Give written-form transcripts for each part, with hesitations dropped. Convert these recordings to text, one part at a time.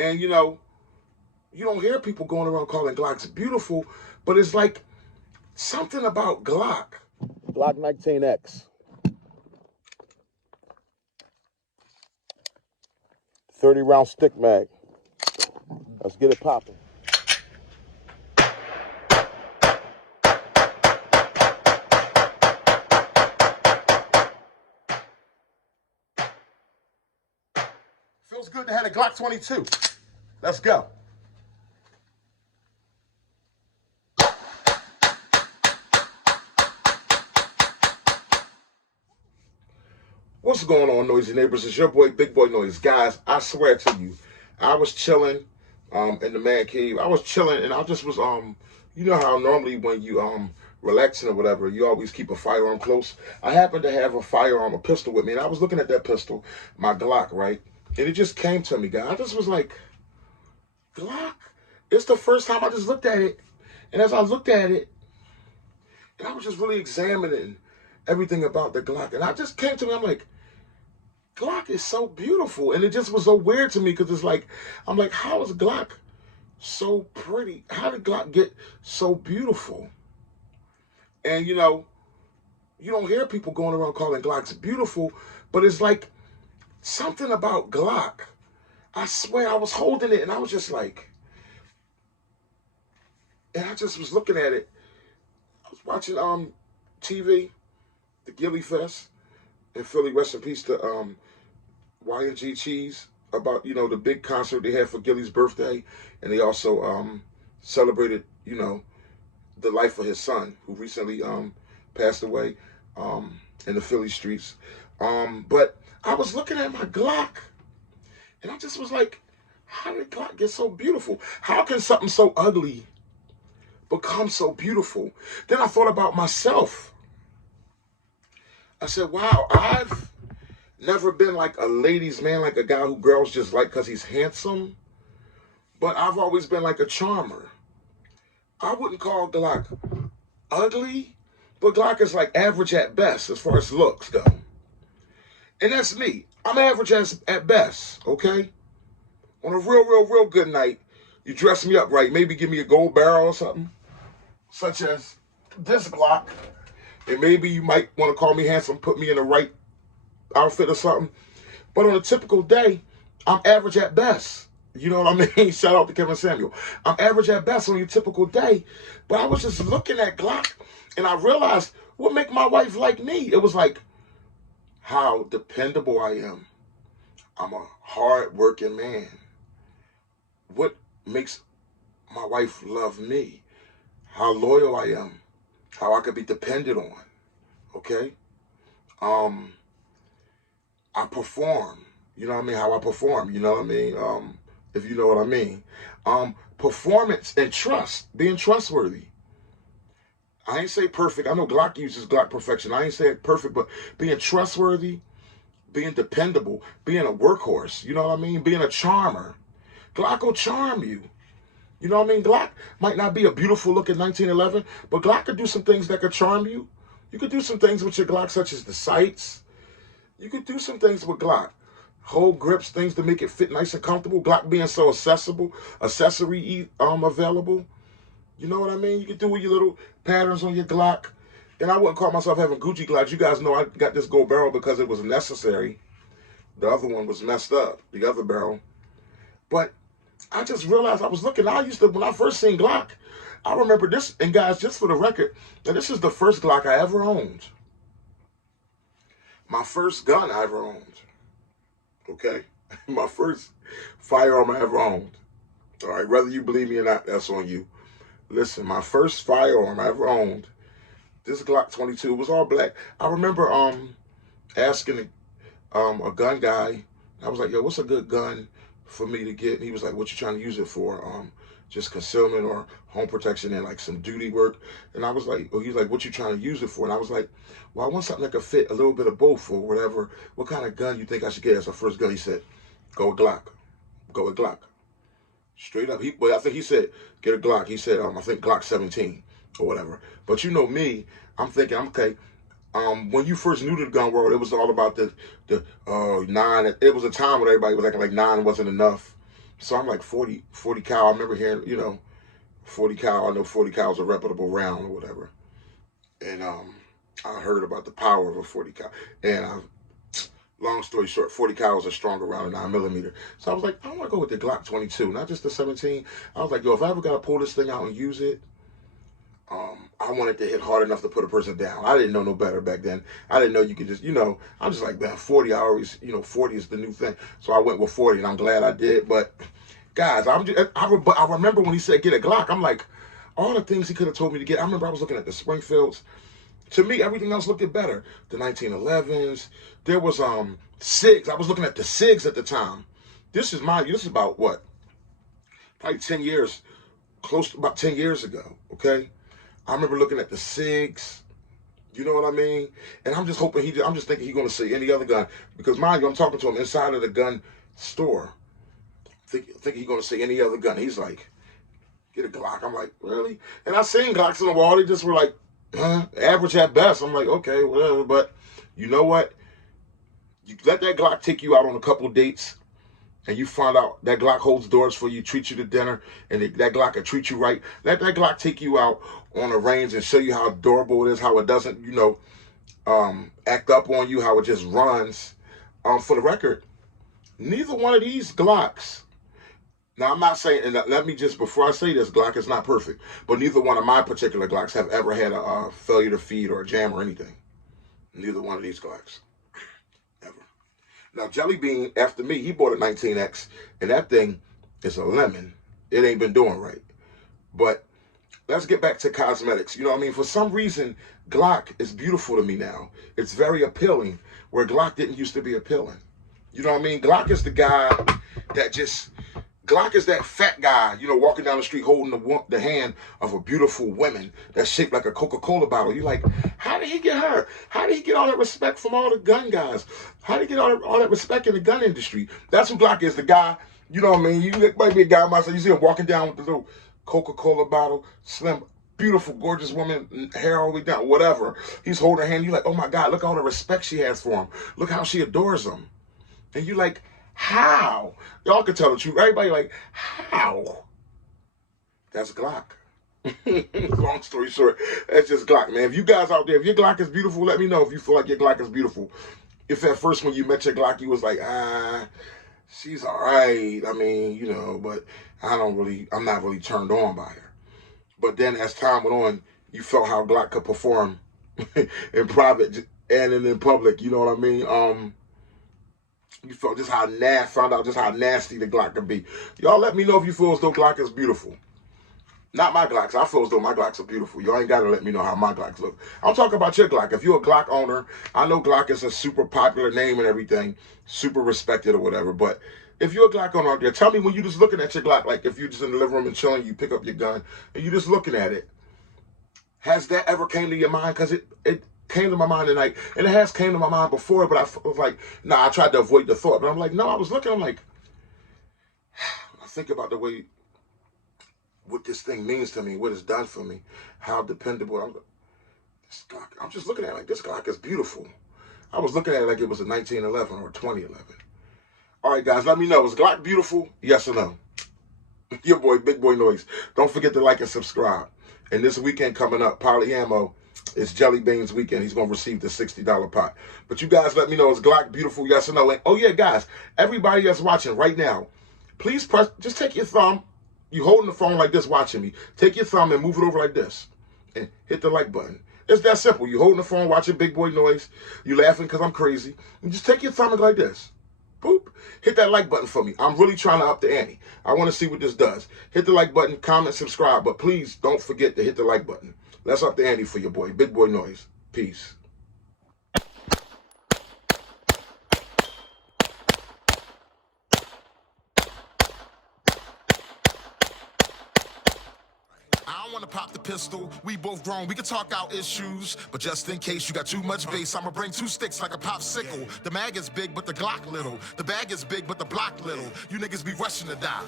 And you don't hear people going around calling Glocks beautiful, but it's like something about Glock. Glock 19X. 30-round stick mag. Let's get it popping. Feels good to have a Glock 22. Let's go. What's going on, noisy neighbors? It's your boy, Big Boy Noise. Guys, I swear to you, I was chilling in the man cave. I was chilling and I just was, you know how normally when you relaxing or whatever, you always keep a firearm close. I happened to have a pistol with me, and I was looking at that pistol, my Glock, right? And it just came to me, guys. I just was like, Glock? It's the first time I just looked at it. And as I looked at it, and I was just really examining everything about the Glock. And I just came to me, I'm like, Glock is so beautiful. And it just was so weird to me because it's like, I'm like, how is Glock so pretty? How did Glock get so beautiful? And you don't hear people going around calling Glocks beautiful, but it's like something about Glock. I swear I was holding it and I was just like, and I just was looking at it. I was watching TV, the Gilly Fest in Philly. Rest in peace to Y&G Cheese, about the big concert they had for Gilly's birthday, and they also celebrated the life of his son, who recently passed away in the Philly streets. But I was looking at my Glock, and I just was like, how did Glock get so beautiful? How can something so ugly become so beautiful? Then I thought about myself. I said, wow, I've never been like a ladies' man, like a guy who girls just like because he's handsome. But I've always been like a charmer. I wouldn't call Glock ugly, but Glock is like average at best as far as looks go. And that's me. I'm average at best, okay? On a real good night, you dress me up right, maybe give me a gold barrel or something, such as this Glock. And maybe you might want to call me handsome, put me in the right outfit or something. But on a typical day, I'm average at best. You know what I mean? Shout out to Kevin Samuel. I'm average at best on your typical day. But I was just looking at Glock, and I realized what make my wife like me. It was like how dependable I am. I'm a hard-working man. What makes my wife love me? How loyal I am. How I could be depended on. Okay? I perform. You know what I mean? How I perform. You know what I mean? If you know what I mean. Performance and trust. Being trustworthy. I ain't say perfect. I know Glock uses Glock perfection. I ain't say perfect, but being trustworthy, being dependable, being a workhorse. You know what I mean? Being a charmer. Glock will charm you. You know what I mean? Glock might not be a beautiful looking 1911, but Glock could do some things that could charm you. You could do some things with your Glock, such as the sights. You could do some things with Glock. Hold grips, things to make it fit nice and comfortable. Glock being so accessible, accessory available. You know what I mean? You can do with your little patterns on your Glock. And I wouldn't call myself having Gucci Glocks. You guys know I got this gold barrel because it was necessary. The other one was messed up, the other barrel. But I just realized I was looking. When I first seen Glock, I remember this. And guys, just for the record, this is the first Glock I ever owned. My first gun I ever owned. Okay? My first firearm I ever owned. All right? Whether you believe me or not, that's on you. Listen, my first firearm I ever owned, this Glock 22, was all black. I remember asking a gun guy. I was like, yo, what's a good gun for me to get? And he was like, what you trying to use it for? Just concealment or home protection and like some duty work. And I was like, he's like, what you trying to use it for? And I was like, well, I want something that could fit a little bit of both or whatever. What kind of gun you think I should get as a first gun? He said, go with Glock. Go with Glock. Straight up. I think he said, get a Glock. He said, I think Glock 17 or whatever. But you know me, I'm thinking, okay, when you first knew the gun world, it was all about the 9. It was a time when everybody was acting like 9 wasn't enough. So I'm like 40 cal. I remember hearing, 40 cal. I know 40 cal is a reputable round or whatever. And I heard about the power of a 40 cal. And long story short, 40 cal is a stronger round than 9mm. So I was like, I want to go with the Glock 22, not just the 17. I was like, yo, if I ever got to pull this thing out and use it, I wanted to hit hard enough to put a person down. I didn't know no better back then. I didn't know you could just, I'm just like, man, 40, I always, 40 is the new thing. So I went with 40, and I'm glad I did. But guys, I remember when he said get a Glock, I'm like, all the things he could have told me to get. I remember I was looking at the Springfields. To me, everything else looked better. The 1911s. There was SIGs. I was looking at the SIGs at the time. This is about what? Probably 10 years, close to about 10 years ago, okay? I remember looking at the SIGs, you know what I mean? And I'm just hoping I'm just thinking he's going to say any other gun. Because mind you, I'm talking to him inside of the gun store. Thinking he's going to say any other gun. He's like, get a Glock. I'm like, really? And I seen Glocks on the wall. They just were like, average at best. I'm like, okay, whatever. But you know what? You let that Glock take you out on a couple dates, and you find out that Glock holds doors for you, treats you to dinner, and that Glock can treat you right. Let that Glock take you out on a range and show you how adorable it is, how it doesn't, act up on you, how it just runs. For the record, neither one of these Glocks. Now, I'm not saying, and let me just, before I say this, Glock is not perfect, but neither one of my particular Glocks have ever had a failure to feed or a jam or anything. Neither one of these Glocks. Ever. Now, Jelly Bean, after me, he bought a 19X, and that thing is a lemon. It ain't been doing right. But let's get back to cosmetics. You know what I mean? For some reason, Glock is beautiful to me now. It's very appealing, where Glock didn't used to be appealing. You know what I mean? Glock is the guy that Glock is that fat guy, walking down the street holding the hand of a beautiful woman that's shaped like a Coca-Cola bottle. You're like, how did he get her? How did he get all that respect from all the gun guys? How did he get all that respect in the gun industry? That's who Glock is, the guy, you know what I mean? You might be a guy myself. You see him walking down with the little Coca-Cola bottle, slim, beautiful, gorgeous woman, hair all the way down, whatever. He's holding her hand. You're like, oh my God, look all the respect she has for him. Look how she adores him. And you're like, how? Y'all can tell the truth. Everybody like, how? That's Glock. Long story short, that's just Glock, man. If you guys out there, if your Glock is beautiful, let me know if you feel like your Glock is beautiful. If at first when you met your Glock, you was like, she's all right. I mean, but I'm not really turned on by her. But then as time went on, you felt how Glock could perform in private and in public, you know what I mean? You found out just how nasty the Glock can be. Y'all let me know if you feel as though Glock is beautiful. Not my Glocks. I feel as though my Glocks are beautiful. Y'all ain't got to let me know how my Glocks look. I'm talking about your Glock. If you're a Glock owner, I know Glock is a super popular name and everything, super respected or whatever, but if you're a Glock owner out there, tell me when you're just looking at your Glock, like if you're just in the living room and chilling, you pick up your gun, and you're just looking at it. Has that ever came to your mind? Because it came to my mind tonight, and it has came to my mind before, but I was like, I tried to avoid the thought, but I'm like, no, I was looking, I'm like, I think about the way, what this thing means to me, what it's done for me, how dependable, this Glock, I'm just looking at it like, this Glock is beautiful. I was looking at it like it was a 1911 or 2011. All right, guys, let me know, is Glock beautiful? Yes or no? Your boy, Big Boy Noise. Don't forget to like and subscribe. And this weekend coming up, Polyammo, it's Jelly Bean's weekend. He's going to receive the $60 pot. But you guys let me know, is Glock beautiful, yes or no? And, oh, yeah, guys, everybody that's watching right now, please just take your thumb. You holding the phone like this watching me. Take your thumb and move it over like this. And hit the like button. It's that simple. You holding the phone watching Big Boy Noise. You laughing because I'm crazy. You just take your thumb and go like this. Boop. Hit that like button for me. I'm really trying to up the ante. I want to see what this does. Hit the like button, comment, subscribe. But please don't forget to hit the like button. Let's up the ante for your boy, Big Boy Noise. Peace. I don't wanna pop the pistol. We both grown, we can talk out issues. But just in case you got too much bass, I'ma bring 2 sticks like a popsicle. The mag is big, but the Glock little. The bag is big, but the block little. You niggas be rushing to die.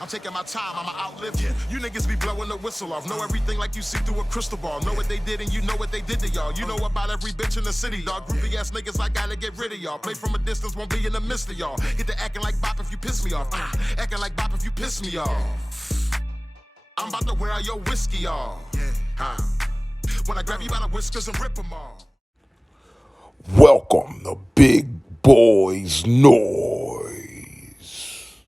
I'm taking my time, I'ma outlive you. You niggas be blowing the whistle off. Know everything like you see through a crystal ball. Know what they did and you know what they did to y'all. You know about every bitch in the city, dog. Groupie ass niggas, I gotta get rid of y'all. Play from a distance, won't be in the midst of y'all. Get to acting like bop if you piss me off. Acting like bop if you piss me off. I'm about to wear out your whiskey off. When I grab you by the whiskers and rip them off. Welcome to Big Boys North.